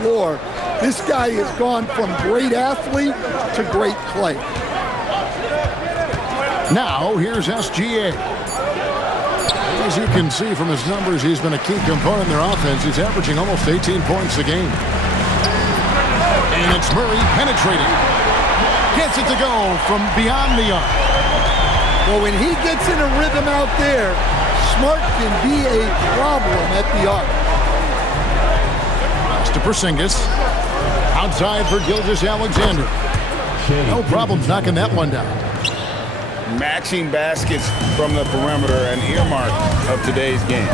floor. This guy has gone from great athlete to great play. Now, here's SGA. As you can see from his numbers, he's been a key component in their offense. He's averaging almost 18 points a game. And it's Murray penetrating. Gets it to go from beyond the arc. Well, when he gets in a rhythm out there, Smart can be a problem at the arc. Pass to Porzingis. Outside for Gilgeous-Alexander. No problems knocking that one down. Matching baskets from the perimeter, an earmark of today's game.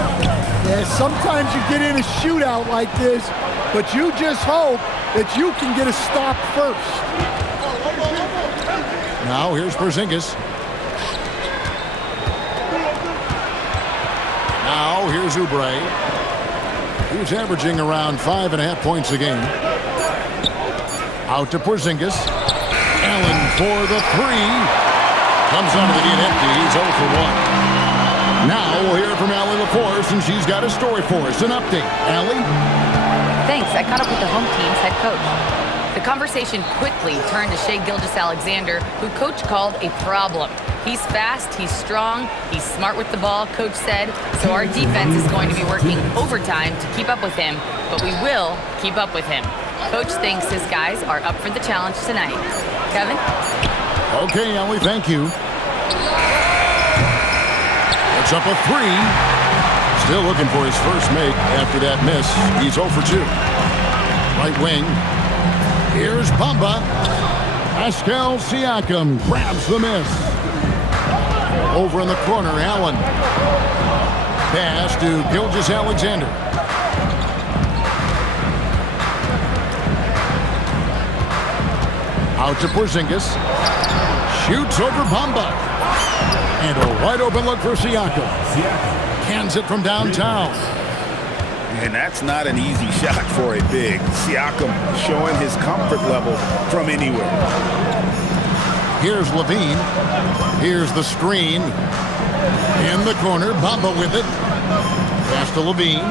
Yeah, sometimes you get in a shootout like this, but you just hope that you can get a stop first. Now here's Porzingis. Now here's Oubre. He's averaging around 5.5 points a game. Out to Porzingis. Allen for the three. Comes under the net empty. He's 0 for 1. Now we'll hear from Allie LaForce, and she's got a story for us. An update. Allie? Thanks. I caught up with the home team's head coach. The conversation quickly turned to Shai Gilgeous-Alexander, who coach called a problem. He's fast, he's strong, he's smart with the ball, coach said. So our defense is going to be working overtime to keep up with him, but we will keep up with him. Coach thinks his guys are up for the challenge tonight. Kevin? Okay, Ellie, thank you. It's up a three. Still looking for his first make after that miss. He's 0 for 2. Right wing. Here's Bamba. Pascal Siakam grabs the miss. Over in the corner, Allen. Pass to Gilgeous-Alexander. Out to Porzingis. Shoots over Bamba. And a wide open look for Siakam. Cans it from downtown. And that's not an easy shot for a big. Siakam showing his comfort level from anywhere. Here's Levine. Here's the screen. In the corner, Bamba with it. Pass to Levine.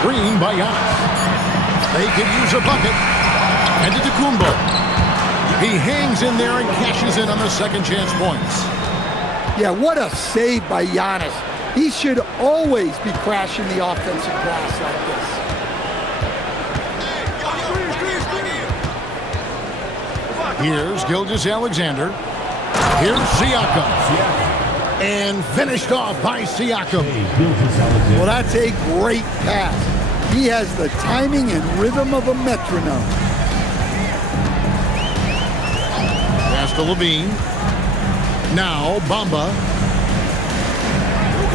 Screen by Giannis. They could use a bucket. And to Kumbo. He hangs in there and cashes in on the second chance points. Yeah, what a save by Giannis. He should always be crashing the offensive glass like this. Here's Gilgeous-Alexander. Here's Siakam. And finished off by Siakam. Well, that's a great pass. He has the timing and rhythm of a metronome. Pass to Levine. Now Bamba.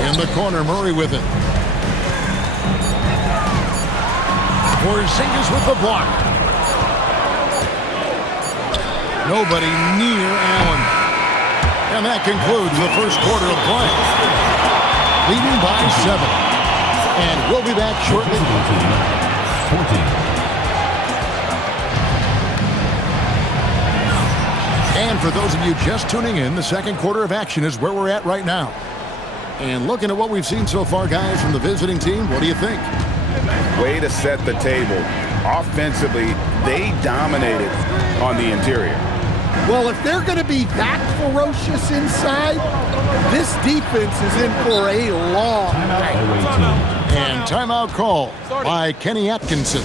In the corner, Murray with it. Porzingis with the block. Nobody near Allen. And that concludes the first quarter of play. Leading by 7. And we'll be back shortly. 14. And for those of you just tuning in, the second quarter of action is where we're at right now. And looking at what we've seen so far, guys, from the visiting team, what do you think? Way to set the table. Offensively, they dominated on the interior. Well, if they're going to be that ferocious inside, this defense is in for a long night. And timeout call by Kenny Atkinson.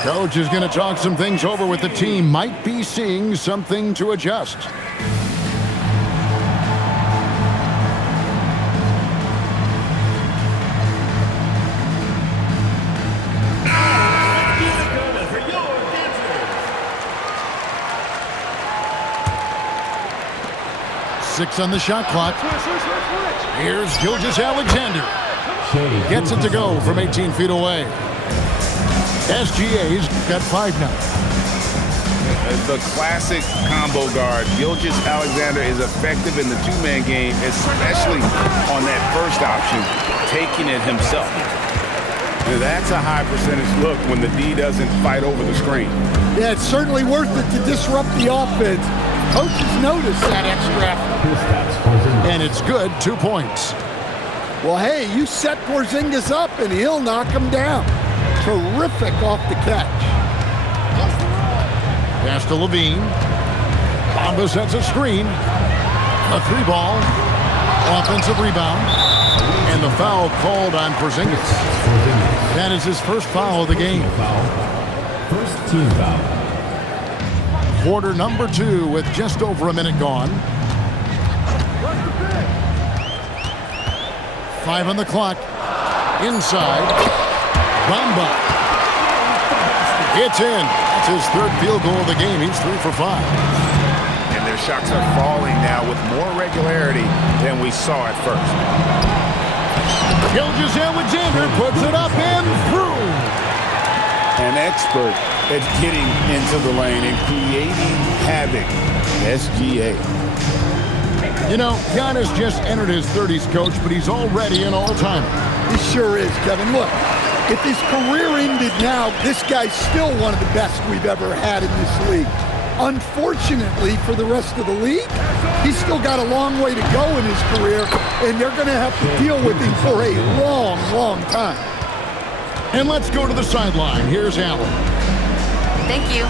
Coach is going to talk some things over with the team. Might be seeing something to adjust. Six on the shot clock. Here's Gilgeous-Alexander. Gets it to go from 18 feet away. SGA's got 5 now. The classic combo guard. Gilgeous-Alexander is effective in the two-man game, especially on that first option, taking it himself. And that's a high percentage look when the D doesn't fight over the screen. Yeah, it's certainly worth it to disrupt the offense. Coaches notice that extra effort. And it's good, 2 points. Well, hey, you set Porzingis up and he'll knock him down. Terrific off the catch. Pass to Levine. Bamba sets a screen. A 3-ball. Offensive rebound. And the foul called on Porzingis. That is his first foul of the game. First team foul. Quarter number 2 with just over a minute gone. 5 on the clock. Inside. Bamba. It's in. That's his third field goal of the game. He's 3 for 5. And their shots are falling now with more regularity than we saw at first. Gilgeous-Alexander puts it up and through. An expert at getting into the lane and creating havoc. SGA. You know, Giannis just entered his 30s, Coach, but he's already an all-timer. He sure is, Kevin. Look, if his career ended now, this guy's still one of the best we've ever had in this league. Unfortunately for the rest of the league, he's still got a long way to go in his career, and they're going to have to deal with him for a long, long time. And let's go to the sideline. Here's Allen. Thank you.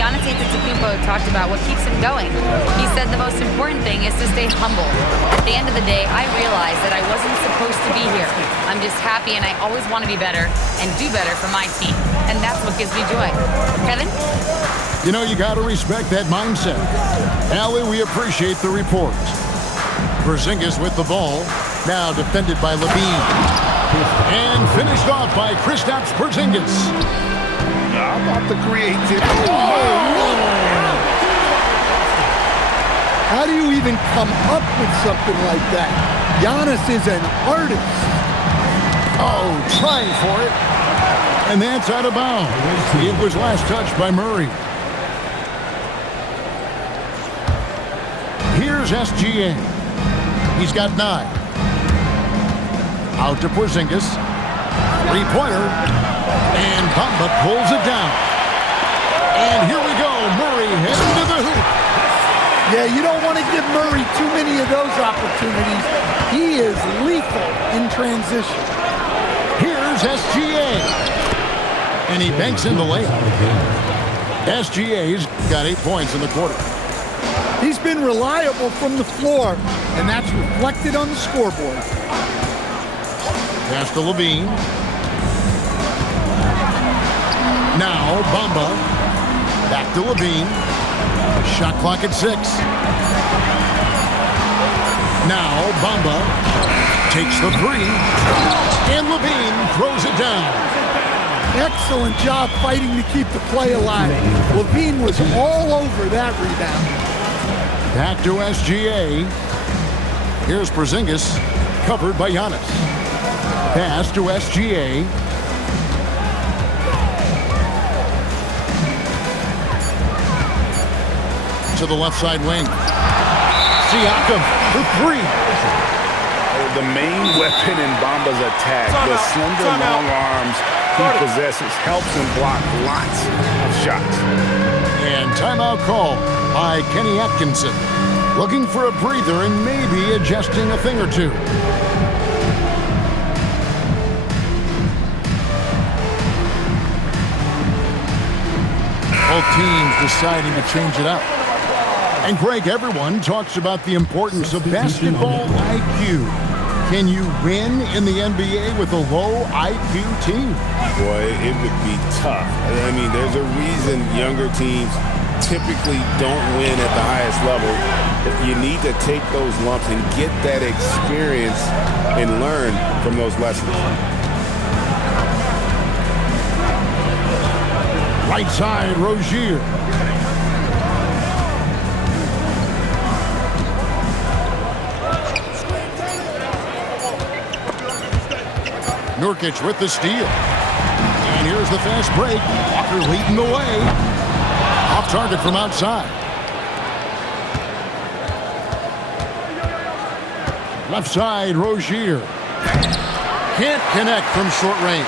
Giannis Antetokounmpo talked about what keeps him going. He said the most important thing is to stay humble. At the end of the day, I realized that I wasn't supposed to be here. I'm just happy, and I always want to be better and do better for my team. And that's what gives me joy. Kevin? You know, you got to respect that mindset. Allie, we appreciate the report. Porzingis with the ball. Now defended by Levine. And finished off by Kristaps Porzingis. How about the creativity? How do you even come up with something like that? Giannis is an artist. Oh, trying for it. And that's out of bounds. It was last touched by Murray. Here's SGA. He's got 9. Out to Porzingis. 3-pointer. And Bamba pulls it down. And here we go. Murray heading to the hoop. Yeah, you don't want to give Murray too many of those opportunities. He is lethal in transition. Here's SGA. And he banks in the layup. SGA's got 8 points in the quarter. He's been reliable from the floor, and that's reflected on the scoreboard. Pass to Levine. Now Bamba. Back to Levine. Shot clock at 6. Now Bamba takes the 3. And Levine throws it down. Excellent job fighting to keep the play alive. Levine was all over that rebound. Back to SGA. Here's Porzingis, covered by Giannis. Pass to SGA. To the left side wing. Siakam for 3. The main weapon in Bamba's attack, the slender long arms he possesses, helps him block lots of shots. And timeout call by Kenny Atkinson. Looking for a breather and maybe adjusting a thing or two. Both teams deciding to change it up. And Greg, everyone talks about the importance of basketball IQ. Can you win in the NBA with a low IQ team? Boy, it would be tough. I mean, there's a reason younger teams typically don't win at the highest level. You need to take those lumps and get that experience and learn from those lessons. Right side, Rozier. Nurkic with the steal. And here's the fast break. Walker leading the way. Off target from outside. Left side, Rozier. Can't connect from short range.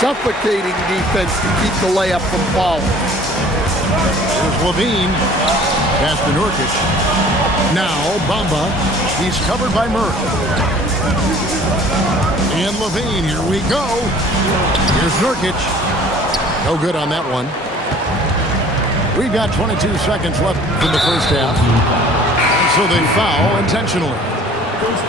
Suffocating defense to keep the layup from falling. Here's Levine. Pass to Nurkic. Now Bamba. He's covered by Murray. And Levine, here we go. Here's Nurkic. No good on that one. We've got 22 seconds left in the first half. And so they foul intentionally.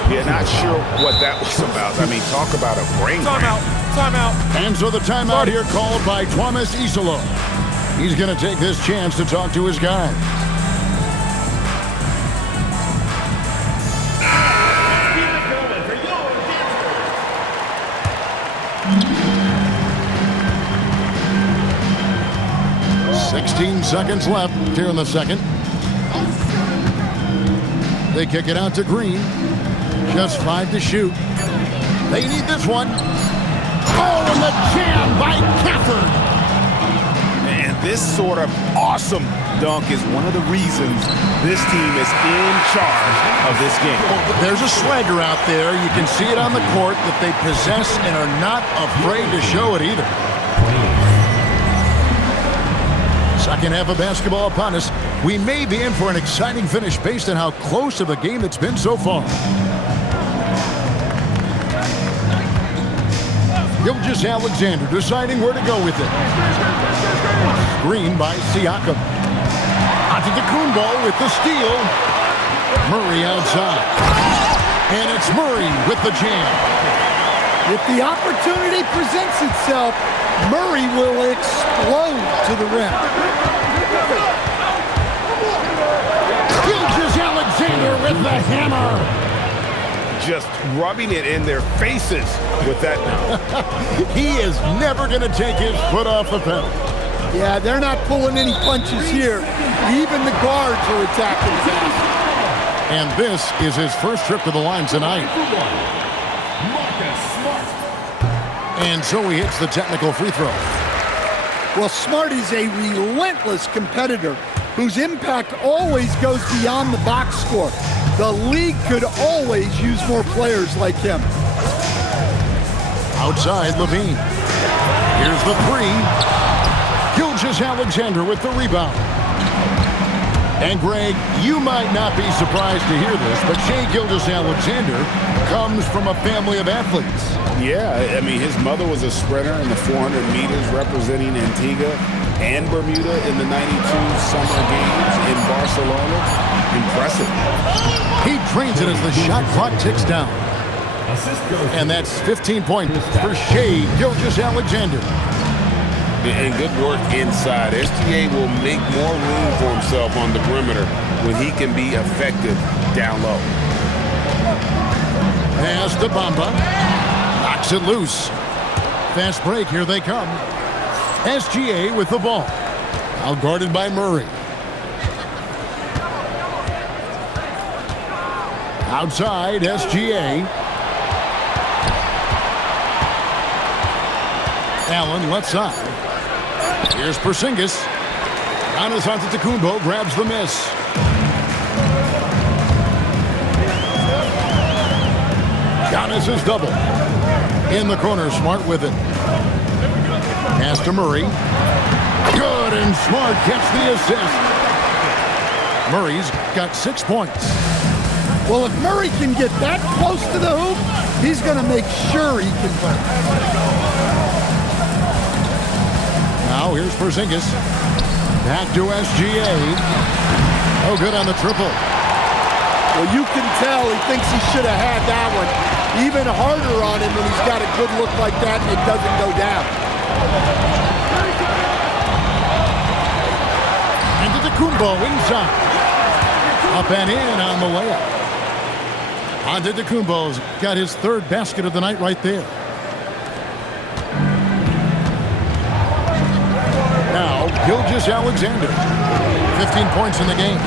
Yeah, not sure what that was about. I mean, talk about a brain cramp. Timeout. And so the timeout here called by Thomas Isola. He's going to take this chance to talk to his guy. "16 seconds left here in the second. They kick it out to Green. Just 5 to shoot. They need this one. Oh, and the jam by Cafford. And this sort of awesome dunk is one of the reasons this team is in charge of this game. There's a swagger out there. You can see it on the court that they possess and are not afraid to show it either. Second half of basketball upon us. We may be in for an exciting finish based on how close of a game it's been so far. Gilgeous-Alexander deciding where to go with it. Screen by Siakam. Antetokounmpo with the steal. Murray outside. And it's Murray with the jam. If the opportunity presents itself, Murray will explode to the rim. Gilgeous-Alexander with the hammer. Just rubbing it in their faces with that now. He is never going to take his foot off the pedal. Yeah, they're not pulling any punches here. Even the guards are attacking the basket. And this is his first trip to the line tonight. And so he hits the technical free throw. Well, Smart is a relentless competitor whose impact always goes beyond the box score. The league could always use more players like him. Outside, Levine. Here's the three. Gilgeous-Alexander with the rebound. And Greg, you might not be surprised to hear this, but Shai Gilgeous-Alexander comes from a family of athletes. Yeah, I mean, his mother was a sprinter in the 400 meters representing Antigua and Bermuda in the 92 Summer Games in Barcelona. Impressive. He trains it as the shot clock ticks down. And that's 15 points for Shai Gilgeous-Alexander. And good work inside. SGA will make more room for himself on the perimeter when he can be effective down low. Pass to Bamba. Knocks it loose. Fast break, here they come. SGA with the ball. Out guarded by Murray. Outside, SGA. Allen left side. Here's Porzingis. Giannis Antetokounmpo grabs the miss. Giannis is double. In the corner, Smart with it. Pass to Murray. Good, and Smart gets the assist. Murray's got 6 points. Well, if Murray can get that close to the hoop, he's going to make sure he can win. Now here's Porzingis. Back to SGA. Oh, good on the triple. Well, you can tell he thinks he should have had that one. Even harder on him when he's got a good look like that and it doesn't go down. Antetokounmpo inside. Up and in on the layup. Antetokounmpo's got his third basket of the night right there. Now, Gilgeous-Alexander. 15 points in the game.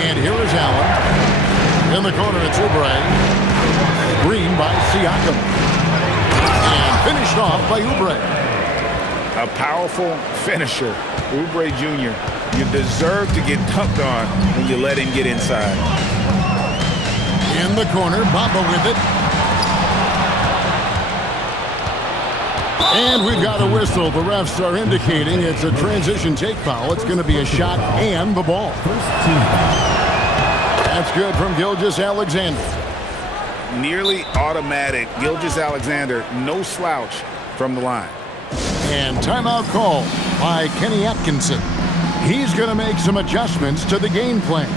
And here is Allen. In the corner, it's Oubre. Green by Siakam. And finished off by Oubre. A powerful finisher, Oubre Jr. You deserve to get dunked on when you let him get inside. In the corner, Bamba with it. And we've got a whistle. The refs are indicating it's a transition take foul. It's going to be a shot and the ball. First team foul. That's good from Gilgeous-Alexander. Nearly automatic. Gilgeous-Alexander, no slouch from the line. And timeout call by Kenny Atkinson. He's going to make some adjustments to the game plan.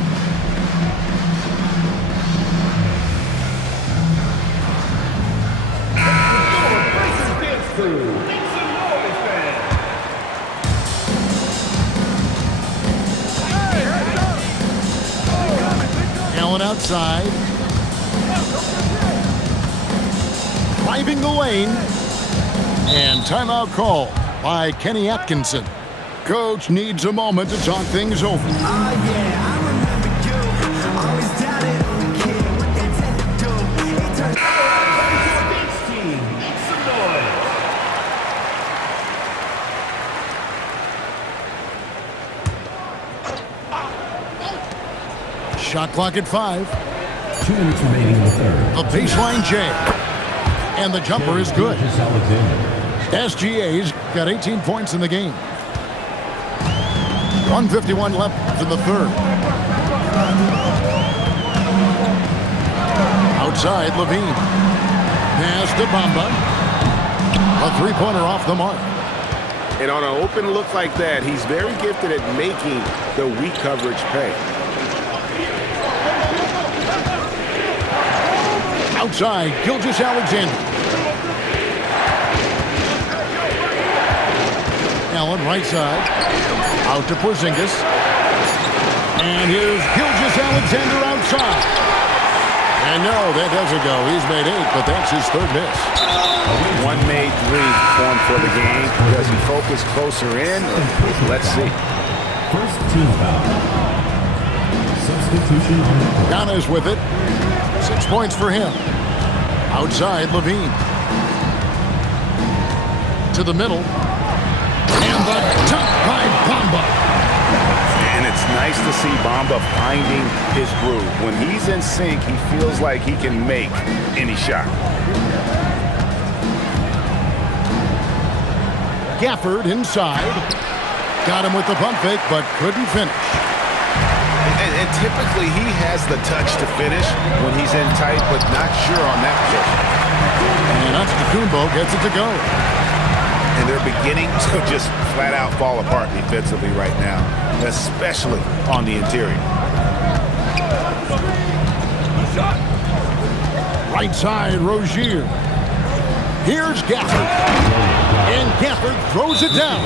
Allen outside. Driving the lane. And timeout call by Kenny Atkinson. Coach needs a moment to talk things over. Shot clock at 5. 2 minutes remaining in the third. A baseline J. And the jumper is good. Alexander. SGA's got 18 points in the game. 1:51 left in the third. Outside, Levine. Pass to Bamba. A three-pointer off the mark. And on an open look like that, he's very gifted at making the weak coverage pay. Outside, Gilgeous-Alexander. Allen right side. Out to Porzingis. And here's Gilgeous-Alexander outside. And no, that doesn't go. He's made 8, but that's his third miss. One made 3 for him for the game. Does he focus closer in? Let's see. First team foul. Substitution on the court. Giannis with it. 6 points for him. Outside, Levine. To the middle. And the dunk by Bamba. And it's nice to see Bamba finding his groove. When he's in sync, he feels like he can make any shot. Gafford inside. Got him with the pump fake, but couldn't finish. And typically he has the touch to finish when he's in tight, but not sure on that position. And Antetokounmpo gets it to go. And they're beginning to just flat out fall apart defensively right now, especially on the interior. Right side, Rozier. Here's Gafford. And Gafford throws it down.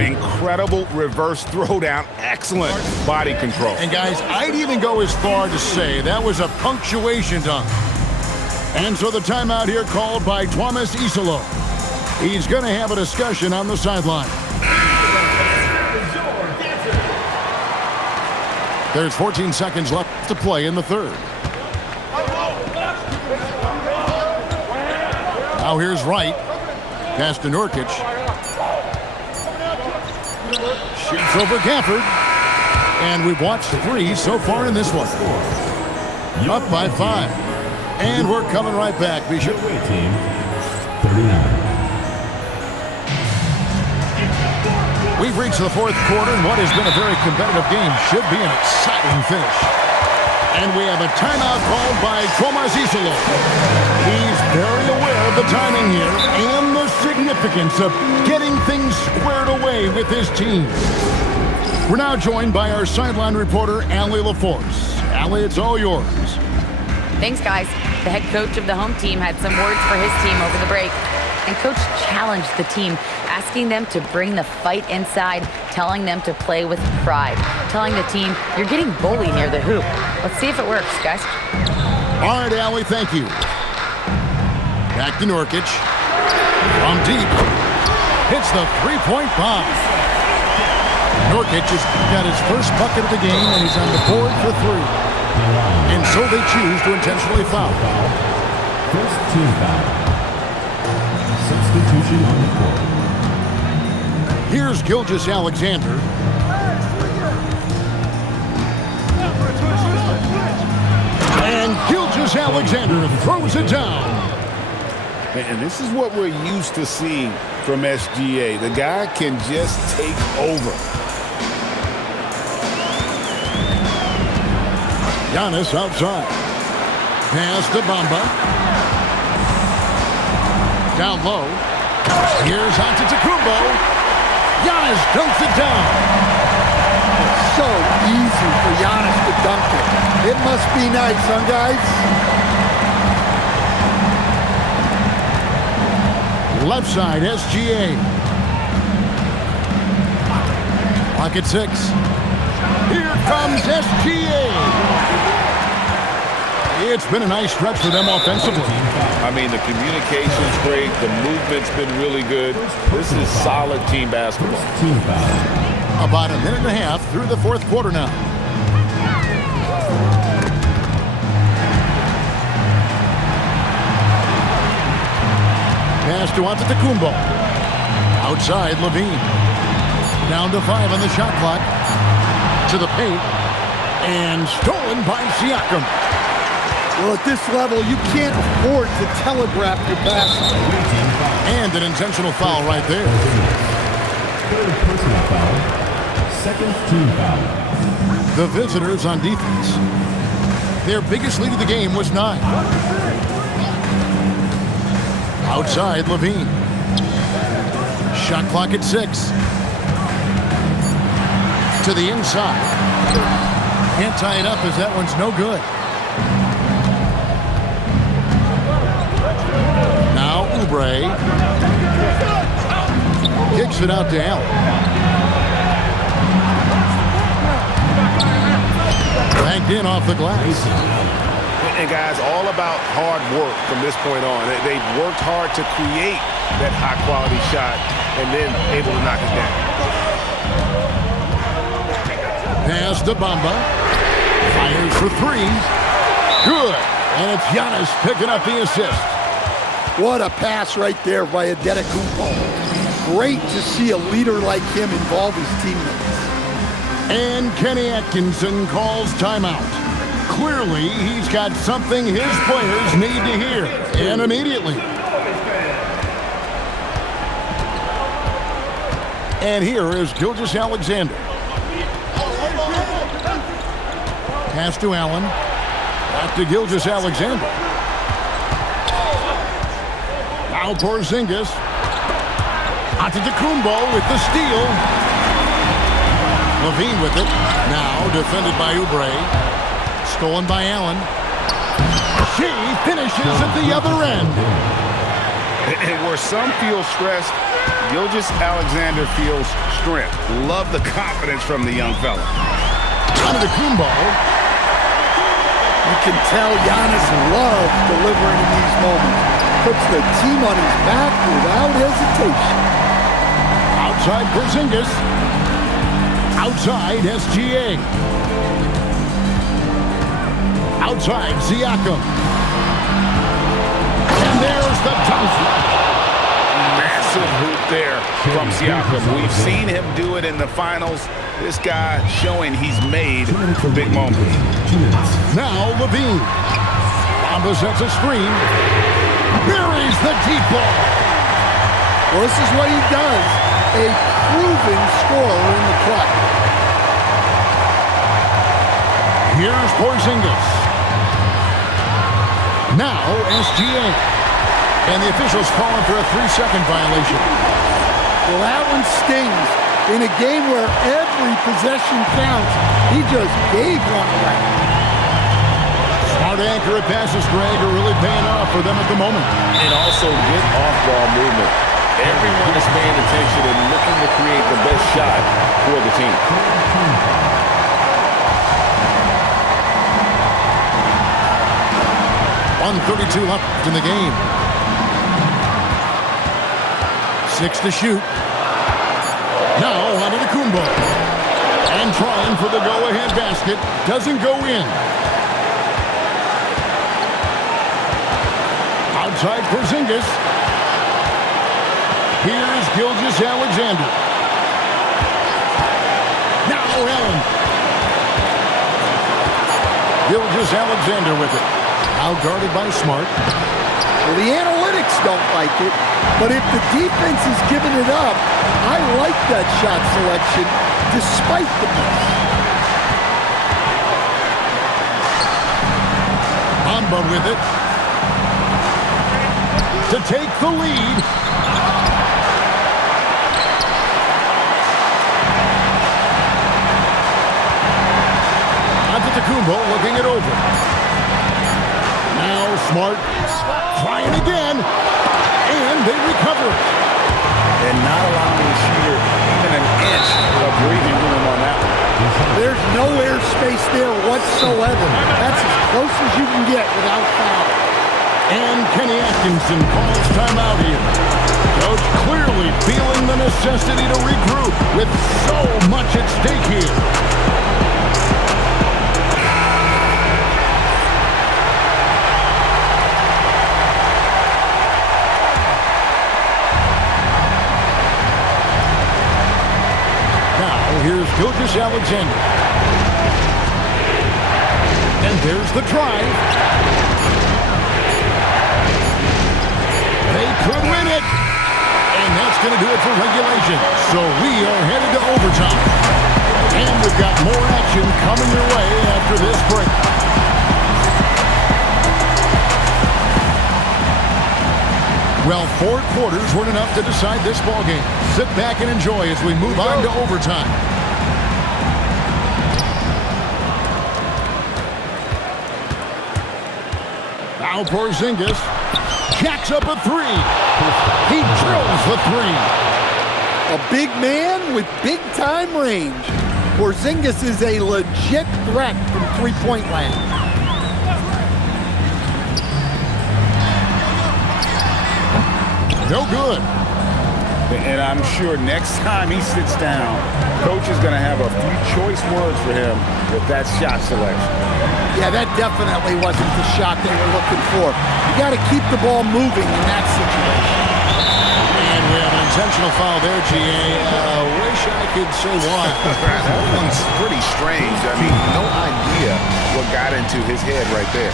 Incredible reverse throwdown. Excellent body control. And guys, I'd even go as far to say that was a punctuation dunk. And so the timeout here called by Thomas Isolo. He's going to have a discussion on the sideline. There's 14 seconds left to play in the third. Now here's Wright. Pass to Nurkic. Shoots over Gafford. And we've watched 3 so far in this one. Up by 5. And we're coming right back. Be sure. Team 39. We've reached the fourth quarter, and what has been a very competitive game should be an exciting finish. And we have a timeout called by Thomas Isolo. He's very aware of the timing here and the significance of getting things squared away with his team. We're now joined by our sideline reporter, Allie LaForce. Allie, it's all yours. Thanks, guys. The head coach of the home team had some words for his team over the break. And coach challenged the team, asking them to bring the fight inside, telling them to play with pride, telling the team, you're getting bullied near the hoop. Let's see if it works, guys. All right, Allie, thank you. Back to Nurkic. From deep. Hits the three-point bomb. Nurkic has got his first bucket of the game, and he's on the board for 3. And so they choose to intentionally foul. First team foul. Substitution on the court. Here's Gilgeous-Alexander. And Gilgeous-Alexander throws it down. And this is what we're used to seeing from SGA. The guy can just take over. Giannis outside. Pass to Bamba. Down low. Here's Antetokounmpo. Giannis dunks it down. It's so easy for Giannis to dunk it. It must be nice, huh, guys? Left side, SGA. Clock at 6. Here comes SGA. It's been a nice stretch for them offensively. I mean, the communication's great. The movement's been really good. This is solid team basketball. Team foul. About a minute and a half through the fourth quarter now. Pass to Antetokounmpo. Outside, Levine. Down to 5 on the shot clock. To the paint. And stolen by Siakam. Well, at this level, you can't afford to telegraph your pass. And an intentional foul right there. Third personal foul. Second team foul. The visitors on defense. Their biggest lead of the game was 9. Outside, Levine. Shot clock at 6. To the inside. Can't tie it up as that one's no good. Now Oubre. Kicks it out to Allen. Banked in off the glass. And guys, all about hard work from this point on. They've worked hard to create that high-quality shot and then able to knock it down. Pass to Bamba. Fires for 3. Good. And it's Giannis picking up the assist. What a pass right there by Antetokounmpo. Great to see a leader like him involve his teammates. And Kenny Atkinson calls timeout. Clearly, he's got something his players need to hear, and immediately. And here is Gilgeous-Alexander. Pass to Allen. Back to Gilgeous-Alexander. Now Porzingis. Antetokounmpo with the steal. Levine with it. Now defended by Oubre. Stolen by Allen. She finishes at the other end. And where some feel stressed, Gilgeous-Alexander feels strength. Love the confidence from the young fella. Antetokounmpo. You can tell Giannis loves delivering in these moments. Puts the team on his back without hesitation. Outside Porzingis. Outside SGA. Outside Siakam. And there's the dunk. Massive hoop there from Siakam. We've seen him do it in the finals. This guy showing he's made for big moments. Now Levine. Bamba sets a screen. Buries the deep ball. Well, this is what he does. A proven scorer in the club. Here's Porzingis. Now SGA. And the officials calling for a 3-second violation. Well, that one stings. In a game where every possession counts, he just gave one away. Smart accurate passes, Greg, are really paying off for them at the moment. And also good off-ball movement. Everyone is paying attention and looking to create the best shot for the team. 1:32 left in the game. 6 to shoot. Now Antetokounmpo. And trying for the go-ahead basket. Doesn't go in. Outside Porzingis. Here's Gilgeous-Alexander. Now Allen. Gilgeous-Alexander with it. Now guarded by Smart. Well, the analytics don't like it, but if the defense is giving it up, I like that shot selection despite the miss. Bamba with it to take the lead. Antetokounmpo looking it over. Now Smart trying again, and they recover it. And not allowing the shooter even an inch of breathing room on that one. There's no airspace there whatsoever. That's as close as you can get without foul. And Kenny Atkinson calls timeout here. Coach clearly feeling the necessity to regroup with so much at stake here. Here's Gilgeous-Alexander. And there's the drive. They could win it. And that's going to do it for regulation. So we are headed to overtime. And we've got more action coming your way after this break. Well, 4 quarters weren't enough to decide this ballgame. Sit back and enjoy as we move on to overtime. Now Porzingis jacks up a 3. He drills the 3. A big man with big-time range. Porzingis is a legit threat from three-point land. No good. And I'm sure next time he sits down, Coach is going to have a few choice words for him with that shot selection. Yeah, that definitely wasn't the shot they were looking for. You got to keep the ball moving in that situation. And we have an intentional foul there, GA. Wish I could say why. That one's pretty strange. I mean, no idea what got into his head right there.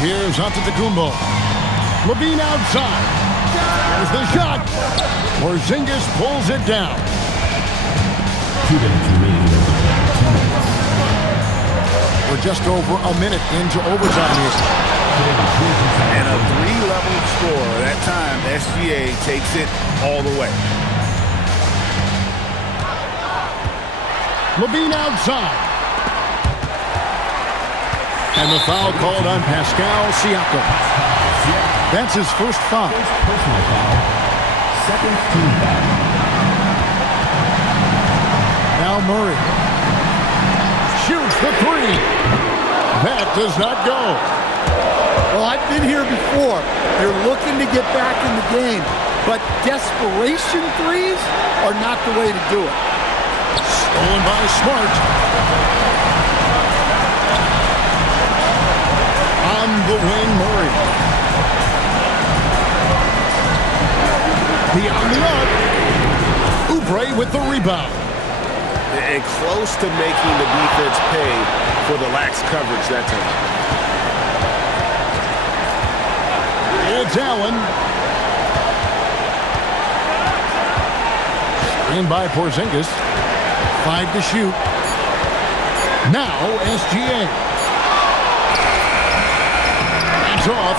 Here's Antetokounmpo. Levine outside. There's the shot. Porzingis pulls it down. 2 minutes remaining. We're just over a minute into overtime here. And a 3-level score. That time, SGA takes it all the way. Levine outside. And the foul called on Pascal Siakam. That's his first foul. Personal foul. Second team foul. Now Murray shoots the 3. That does not go. Well, I've been here before. They're looking to get back in the game, but desperation threes are not the way to do it. Stolen by Smart. On the wing, Murray. Beyond the arc. Oubre with the rebound. And close to making the defense pay for the lax coverage that time. It's Allen. Screen by Porzingis. 5 to shoot. Now SGA. That's off.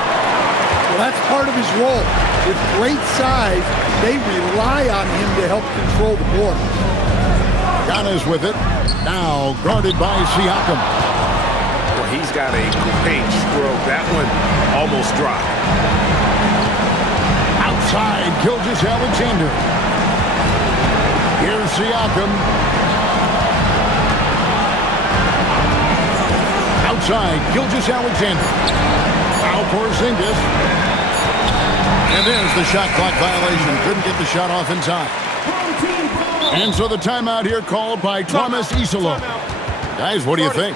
Well, that's part of his role. With great size, they rely on him to help control the board. Giannis with it. Now guarded by Siakam. Well, he's got a great stroke. That one almost dropped. Outside, Gilgeous-Alexander. Here's Siakam. Outside, Gilgeous-Alexander. Now Porzingis. And there's the shot clock violation. Couldn't get the shot off in time. And so the timeout here called by Thomas Isolo. Guys, what do you think?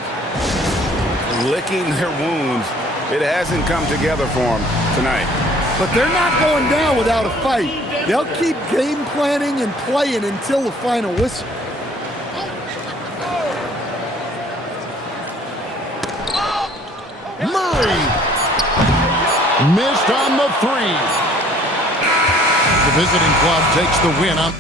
Licking their wounds. It hasn't come together for them tonight. But they're not going down without a fight. They'll keep game planning and playing until the final whistle. three. Missed on the three. The visiting club takes the win on